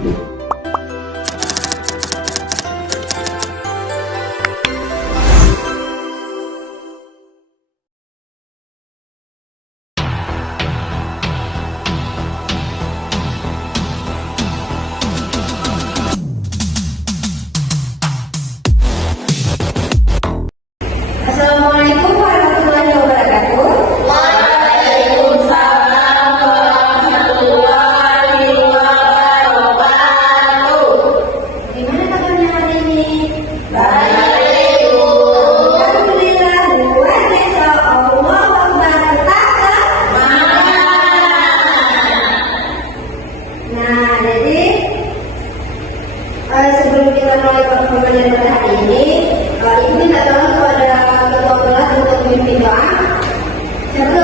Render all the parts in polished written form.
Assalamualaikum warahmatullahi wabarakatuh. Waalaikumsalam warahmatullahi wabarakatuh. Gimana kabarnya hari ini? Baik, Bu. Alhamdulillah, luar biasa. Allahu Akbar. Nah, jadi sebelum kita mulai pembelajaran pada hari ini, Ibu minta tolong kepada ketua kelas untuk memimpin doa. Siapa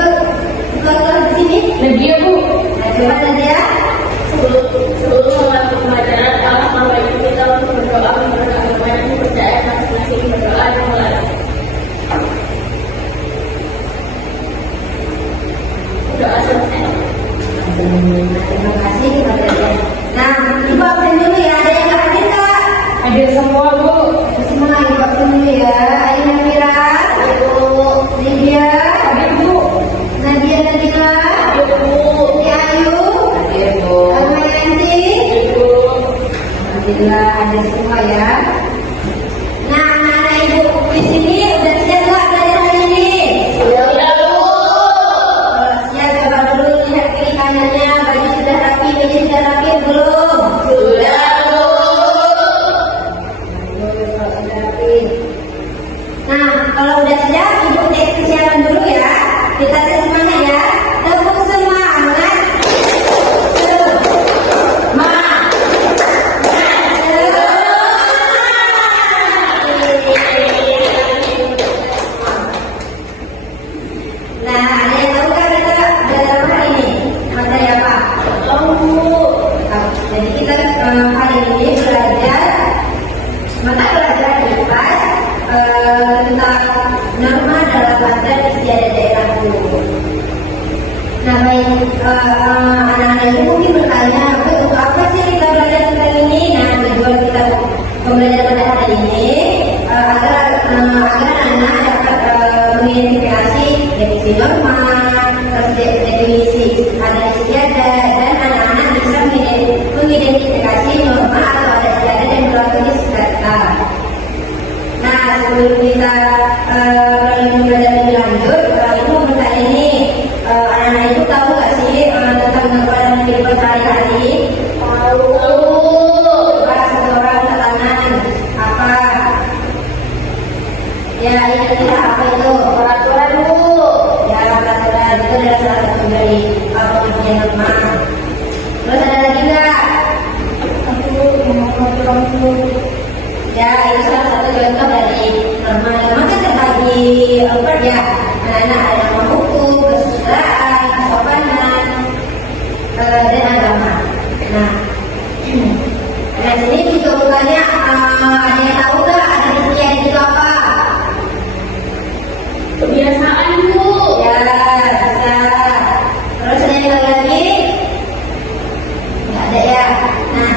ketua kelas di sini? Nadia, Bu. Nah, coba Nadia. Sebelum memulai pembelajaran, Bapak Ibu kita untuk berdoa menurut agama yang dipercaya masing-masing berdoa dimulai. Doa selesai. Terima kasih kepada Nadia. Nah, Ibu absen dulu ya. Ada yang nggak hadir nggak? Hadir semua, Bu. Semua Ibu absen dulu ya. Ayo Nafira, Ibu Lydia, Hadir, Bu. Nadia Nadila, Hadir, Bu. Siti Ayu, Hadir, Bu. Almayanti. Hadir, Bu. Alhamdulillah ada semua ya. Nah, anak-anak Ibu di sini udah siap nggak belajar hari ini? Sudah, Bu. Kalau siap coba dulu lihat kiri kanannya, baju sudah rapi, meja sudah rapi belum? Sudah, Bu. Kalau sudah rapi. Nah, kalau udah siap, Ibu cek kesiapan dulu ya. Kita tes semangat ya. Tepuk semangat. Nah, ada yang tahu kan kita belajar apa hari ini? Materi apa? Tahu, Bu. Tahu. Jadi kita hari ini belajar mata pelajaran IPAS tentang norma dalam badan istiadat daerah dulu. Nah, baik anak-anak ini mungkin bertanya, untuk apa sih kita belajar tentang ini? Nah, tujuan kita pembelajaran pada hari ini agar anak-anak dapat mengidentifikasi definisi norma, terus definisi adat istiadat, dan anak-anak bisa mengidentifikasi norma atau adat istiadat yang berlaku di sekitar kita. Nah, sebelum kita belajar lebih lanjut, Ibu mau bertanya nih, anak-anak Ibu tahu nggak sih tentang norma dalam kehidupan sehari-hari? Tahu. Coba satu orang tangan apa? Ya, ini kita apa itu? Peraturan, Bu. Ya, peraturan itu adalah salah satu dari pengertian norma. Terus ada lagi nggak? Ya, itu salah satu contoh dari norma. Norma kan terbagi empat ya. Anak-anak ada norma hukum, kesusilaan, kesopanan, dan agama. Nah, nah sini dicontohkannya ada yang tahu nggak adat istiadat itu apa? Kebiasaan, Bu. Ya, bisa. Terus ada yang lagi? Nggak ada ya. Nah,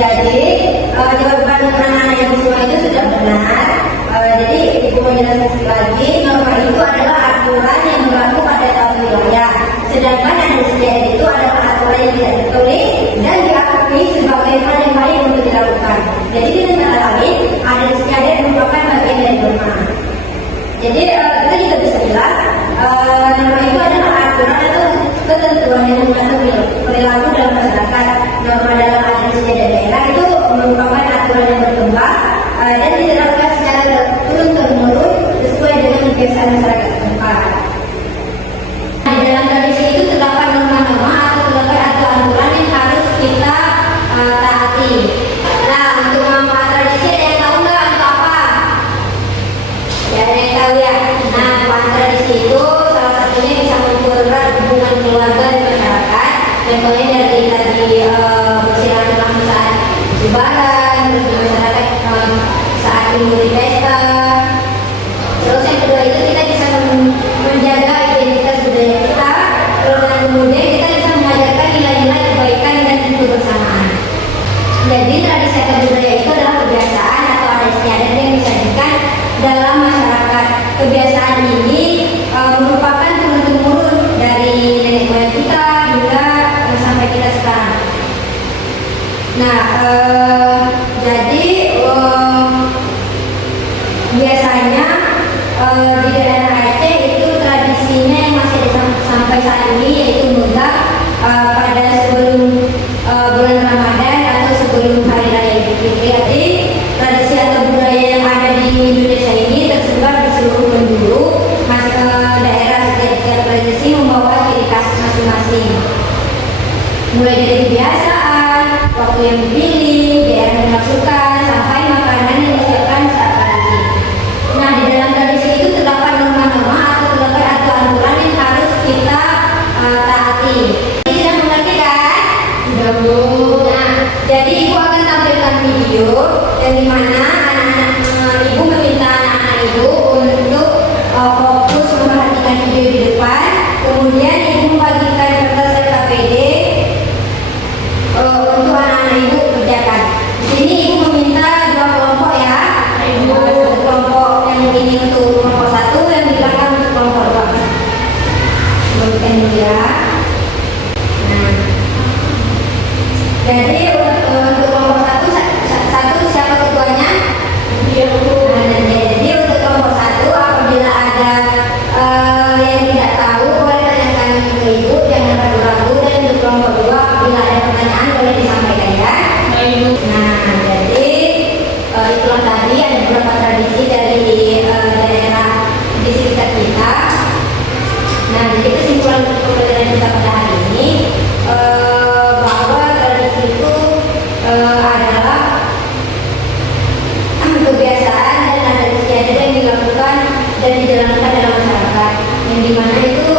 jadi jawaban anak-anak yang semua itu sudah benar. Jadi Ibu mau jelaskan lagi, norma itu adalah aturan yang berlaku pada suatu wilayah. Sedangkan adat istiadat itu adalah aturan yang tidak tertulis dan diakui sebagai hal yang paling mulai dari kebiasaan, waktu yang dipilih, biaya yang dimasukkan, sampai makanan yang disiapkan saat tradisi. Nah, di dalam tradisi itu terdapat norma-norma atau terdapat aturan-aturan yang harus kita taati. Ini sudah mengerti kan? Sudah, Bu. Nah, jadi ibu akan tampilkan video yang dimana ibu meminta anak-anak ibu untuk fokus memperhatikan video di depan. Kemudian ibu membagikan kertas KPD untuk anak-anak ibu kerjakan. Di sini ibu meminta 2 kelompok ya. Ibu. Satu kelompok yang ini untuk kelompok 1, yang di belakang untuk kelompok 2. Bagikan dulu ya. Nah, jadi untuk kelompok 1 siapa ketuanya? Iya, Bu. Nah, jadi untuk kelompok 1 apabila ada yang tidak tahu boleh tanyakan ke ibu, jangan ragu-ragu. Dan untuk kelompok 2 apabila ada pertanyaan boleh disampaikan ya. Baik, Bu. Nah, jadi itulah tadi ada beberapa tradisi dari daerah di sekitar kita. Nah, jadi kesimpulan untuk pembelajaran kita pada hari ini bahwa tradisi itu adalah kebiasaan dan adat istiadat yang dilakukan dan dijalankan dalam masyarakat, yang dimana itu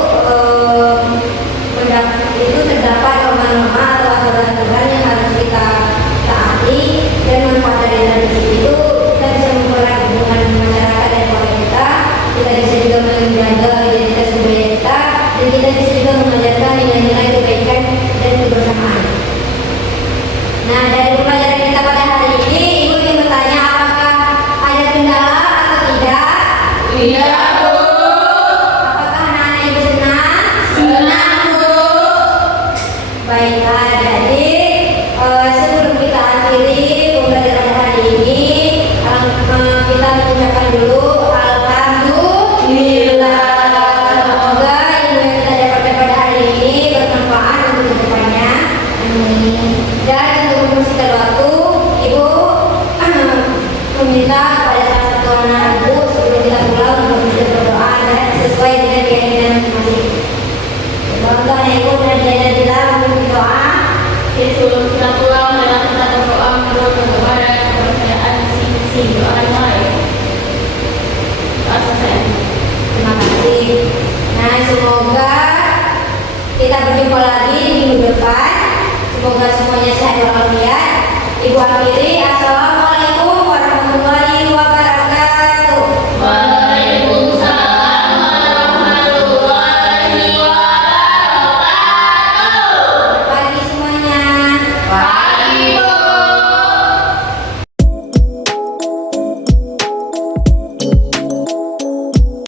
terdapat norma-norma atau aturan-aturan yang harus kita taati, dan manfaat dari tradisi itu kita bisa mempererat hubungan masyarakat dan keluarga kita bisa juga menjaga identitas budaya kita, dan kita bisa juga mengajarkan nilai-nilai kebaikan dan kebersamaan. Nah, dari pembelajaran kita pada hari ini, ibu ingin bertanya apakah ada kendala atau tidak? Iya, Bu. Apakah anak-anak ibu senang? Senang, Bu. Baiklah, jadi sebelum kita akhiri pembelajaran hari ini, kita mengucapkan dulu alhamdulillah. Semoga ilmu yang kita dapatkan pada hari ini bermanfaat untuk kedepannya. Amin. Dan untuk mempersingkat waktu, ibu meminta kepada salah satu anak ibu sebelum kita pulang untuk bisa berdoa dan sesuai dengan keyakinan masing-masing. Untuk anak ibu dan kita meminta doa. Jadi sebelum kita pulang, adalah kita berdoa menurut kepada kepercayaan masing-masing orang lain. Rasa saya. Terima kasih. Nah, semoga kita berjumpa lagi di minggu depan. Semoga semuanya sehat walafiat. Ibu akhiri